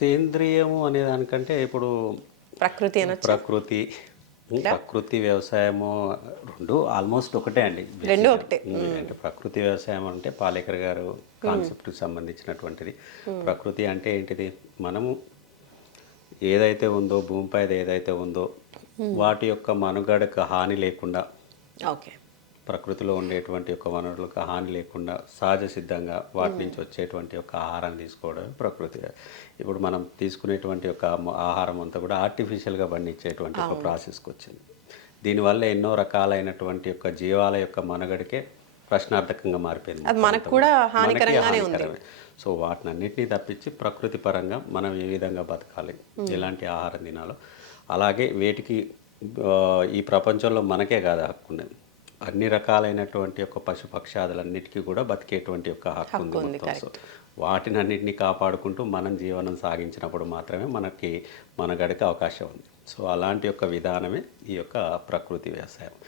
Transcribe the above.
సేంద్రియము అనే దానికంటే ఇప్పుడు ప్రకృతి అనొచ్చు. ప్రకృతి ప్రకృతి వ్యవసాయము రెండు ఆల్మోస్ట్ ఒకటే అండి రెండు బేసిక్గా. ఒకటే. అంటే ప్రకృతి వ్యవసాయం అంటే పాలేకర్ గారు కాన్సెప్ట్కి సంబంధించినటువంటిది. ప్రకృతి అంటే ఏంటిది, మనము ఏదైతే ఉందో భూమిపై ఏదైతే ఉందో వాటి యొక్క మనుగడకు హాని లేకుండా, ఓకే. ప్రకృతిలో ఉండేటువంటి యొక్క వనరులకు హాని లేకుండా సహజ సిద్ధంగా వాటి నుంచి వచ్చేటువంటి యొక్క ఆహారాన్ని తీసుకోవడమే ప్రకృతి. ఇప్పుడు మనం తీసుకునేటువంటి యొక్క ఆహారం అంతా కూడా ఆర్టిఫిషియల్గా పండించేటువంటి ఒక ప్రాసెస్కి వచ్చింది. దీనివల్ల ఎన్నో రకాలైనటువంటి యొక్క జీవాల యొక్క మనుగడకే ప్రశ్నార్థకంగా మారిపోయింది. అది మనకు కూడా హానికరంగానే ఉంది. సో వాటిని అన్నింటినీ తప్పించి ప్రకృతి పరంగా మనం ఏ విధంగా బతకాలి, ఎలాంటి ఆహారం తినాలో, అలాగే వేటికి ఈ ప్రపంచంలో మనకే కాదు హక్కు ఉన్నది, అన్ని రకాలైనటువంటి యొక్క పశుపక్షాదులన్నిటికీ కూడా బతికేటువంటి యొక్క హక్కు ఉంది మొత్తం. సో వాటిని అన్నింటినీ కాపాడుకుంటూ మనం జీవనం సాగించినప్పుడు మాత్రమే మనకి మనగడికి అవకాశం ఉంది. సో అలాంటి యొక్క విధానమే ఈ యొక్క ప్రకృతి వ్యవసాయం.